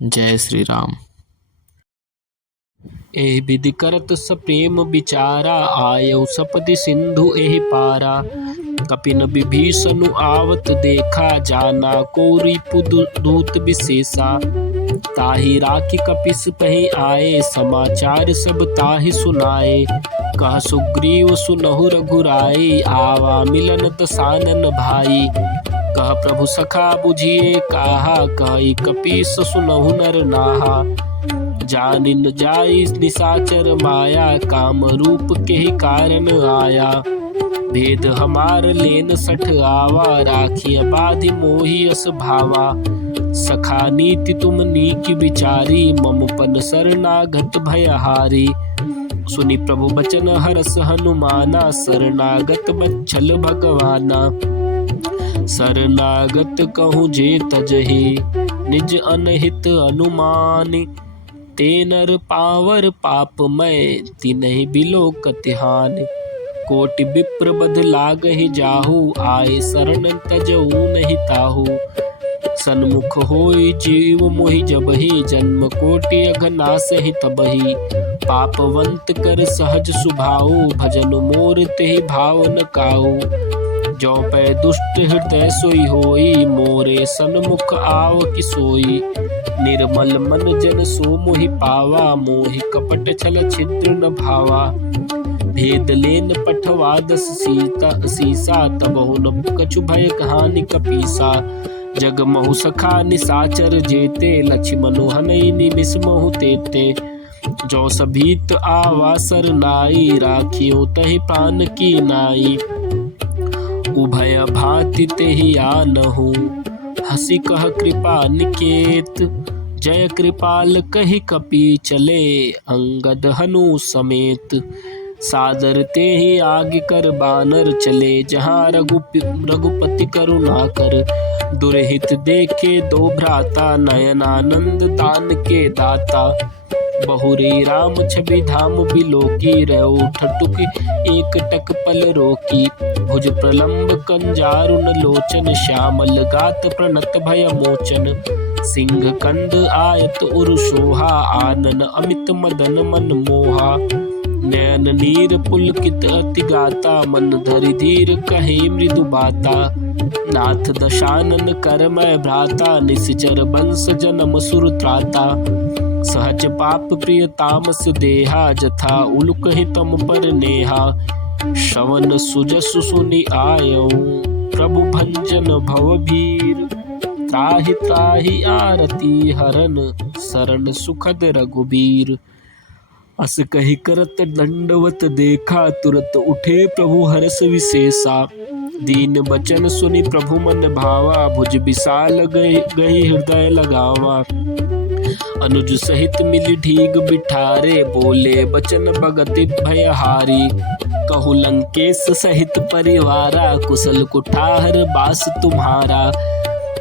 जय श्री राम। एहि विधि करत सप्रेम विचारा, आयौ सपदि सिंधु एहि पारा। कपिन विभीषनु आवत देखा, जाना को रिपु दूत विशेषा। ताहि राखी कपिस पहि आए, समाचार सब ताहि सुनाए। कह सुग्रीव सुनहु रघुराई, आवा मिलन दसानन भाई। कह प्रभु सखा बुझिए काहा, कहि कपीस सुनहु नर नाहा। जानिन जाई निशाचर माया, काम रूप के ही कारण आया। भेद हमार लेन सठ आवा, राखिय बाधि मोहि अस भावा। सखा नीति तुम नीकी विचारी, मम पन शरणागत भयहारी। सुनि प्रभु बचन हरस हनुमाना, शरणागत बच्छल भगवाना। शरणागत कहूँ जे तजहि, निज अनहित अनुमानि। ते नर पावर पापमय, तिन्हि बिलोकति हानि। कोटि विप्र बध लागहि जाहु, आए शरण तजऊ नहीं ताहू। सन्मुख होई जीव मोहि जबहि, जन्म कोटि अघनासहि तबहि। पापवंत कर सहज सुभाऊ, भजन मोर तेहि भाव न काऊ। जो पै दुष्ट हृदय सोई होई, मोरे सन्मुख आव कि सोई। निर्मल मन जन सो मोहि पावा, मोहि कपट छल छिद्र न भावा। भेद लेन पठवा दस सीसा, तबहु न कछु भय कहानी कपीसा। जग महु सखा निशाचर जेते, लक्ष्मनु हनई निमिष महु तेते। जो सभीत आवा सरनाई, राखियो तहि प्राण की नाई। उभय भाति तेहि आनहु, हसी कह कृपा निकेत। जय कृपाल कहि कपि चले, अंगद हनु समेत। सादर तेहि आगे कर बानर चले, जहाँ रघुपति करुणा कर। दुरहित देखे दो भ्राता, नयनानंद दान के दाता। बहुरे राम छवि धाम बिलोकी, रहो ठटुक एक टक पल रोकी। भुज प्रलंब कंजारुन लोचन, श्यामल गात प्रणत भय मोचन। सिंह कंद आयत उर शोभा, आनन अमित मदन मन मोहा। नयन नीर पुलकित अति गाता, मन धरि धीर कहे मृदु बाता। नाथ दशानन कर मैं भ्राता, निश्चर बंस जन्म सुर त्राता। सहज पाप प्रिय तामस देहा, जथा उलुक ही तम पर नेहा। श्रवण सुजसु सुनि आयौ, प्रभु भंजन भवभीर। त्राहि त्राहि आरती हरन, शरण सुखद रघुबीर। अस कहि करत दंडवत देखा, तुरत उठे प्रभु हरष विशेषा। दीन बचन सुनि प्रभु मन भावा, भुज विशाल गहि हृदय लगावा। अनुज सहित मिली ढीग बिठारे, बोले बचन भगति भयहारी। कहु लंकेश सहित परिवारा, कुशल कुठार बास तुम्हारा।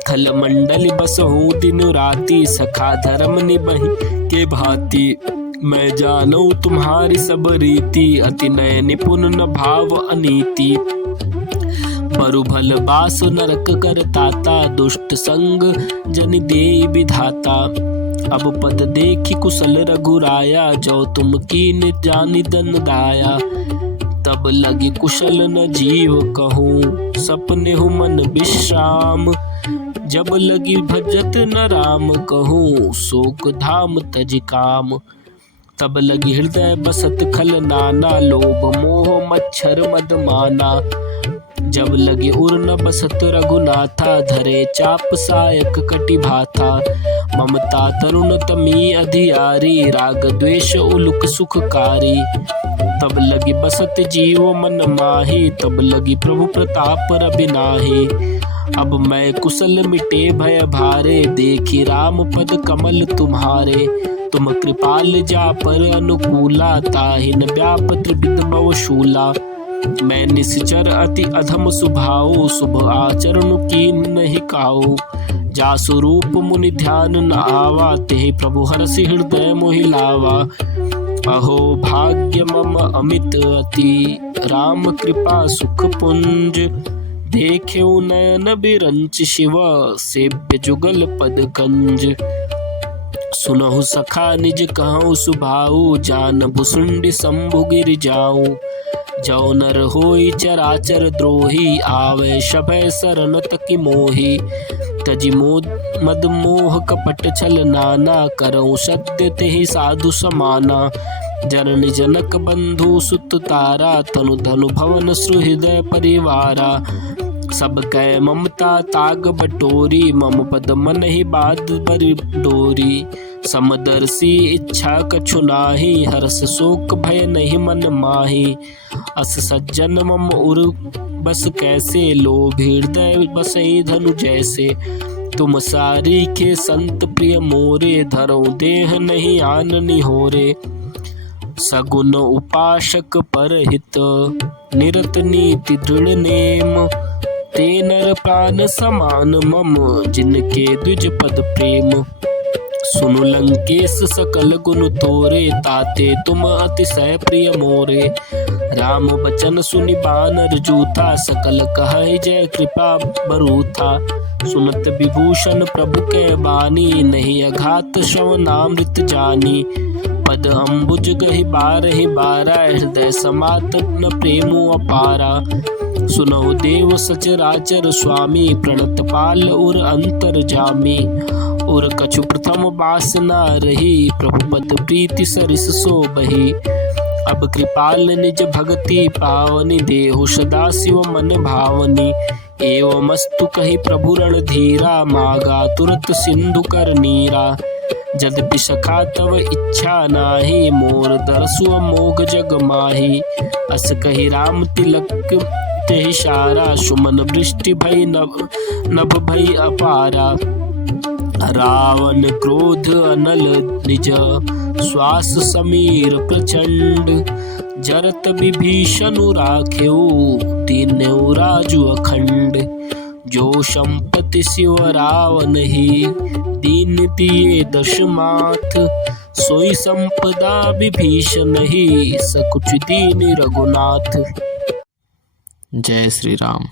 खल मंडल बसहु दिन राति, सखा धर्म निबहि के भांति। मैं जानऊ तुम्हारी सब रीति, अति नय निपुण न भाव अनीति। बरु भल बास नरक कर ताता, दुष्ट संग जनि देई विधाता। अब पद देखी कुशल रघुराया, जो तुम कीन जानि दन दाया। तब लगी कुशल न जीव कहूँ, सपने हु मन विश्राम। जब लगी भजत न राम कहूँ, शोक धाम तज काम। तब लगी हृदय बसत खल नाना, लोभ मोह मच्छर मद माना। जब लगे उर न बसत रघुनाथा, धरे चाप सायक कटि भाथा। ममता तरुण तमी अधियारी, राग द्वेष उलुक सुखकारी। तब लगी बसत जीव मन माही, तब लगी प्रभु प्रताप रबिनाही। अब मैं कुशल मिटे भय भारे, देखी राम पद कमल तुम्हारे। तुम कृपाल जा पर अनुकूला, ताहिन व्याप त्रिविध भवशूला। मैं निश्चर अति अधम सुभाऊ, शुभ आचरण की नहीं काऊ। जासु रूप मुनि ध्यान न आवा, तेहि प्रभु हरषि हृदय मोहि लावा। अहो भाग्य मम अमित अति, राम कृपा सुख पुंज। देखेउ नयन बिरंच शिव, सेव्य जुगल पद कंज। सुनहु सखा निज कहूँ सुभाऊ, जान भुसुंड शंभु गिर जाऊं। जौ नर होई चराचर द्रोही, आवे शभय शरण तकी मोही। तजि मद मोह कपट छल नाना, करऊँ सत्य तेहि साधु समाना। जननी जनक बंधु सुत तारा, तनु धनु भवन सुहृदय परिवारा। सब कै ममता ताग बटोरी, मम पद मन ही बाध बरि डोरी। समदर्शी इच्छा कछु नाही, हर्ष शोक भय नहीं मन माही। अस सज्जन मम उर बस कैसे, लोभ हृदय बसई धनु जैसे। तुम सारी के संत प्रिय मोरे, धरो देह नहीं आननी होरे। सगुन उपासक परहित, निरत नीति दृढ़ नेम। ते नर प्राण समान मम, जिनके द्विज पद प्रेम। सुनु लंकेश सकल गुण तोरे, ताते तुम अतिशय प्रिय मोरे। राम बचन सुनि बानर जूथा, सकल कहै जय कृपा बरूथा। सुनत विभूषण प्रभु के बानी, नहीं अघात श्रवणामृत जानी। पद अम्बुज गहि बारहि बारा, हृदय समात न प्रेमो अपारा। सुनहु देव सचराचर स्वामी, प्रणत पाल उर अंतर जामी। उर कछु प्रथम वासना रही, प्रभु पद प्रीति सरिस सो बही। अब कृपाल निज भगति पावनी, देहु सदा शिव मन भावनी। एवमस्तु कहि प्रभु रणधीरा, मागा तुरत सिंधु कर नीरा। यद्यपि सखा तव इच्छा नाही, मोर दरसु अमोघ जग माही। अस कहि राम तिलक तेहि सारा, सुमन वृष्टि भई नभ भई अपारा। रावण क्रोध अनल निज, श्वास समीर प्रचंड। जरत विभीषणु राखेऊ, दीन्यऊ राजु अखंड। जो संपत्ति शिव रावण ही, दीन दिए दशमाथ। सोई संपदा विभीषण ही, सकुच दीन रघुनाथ। जय श्री राम।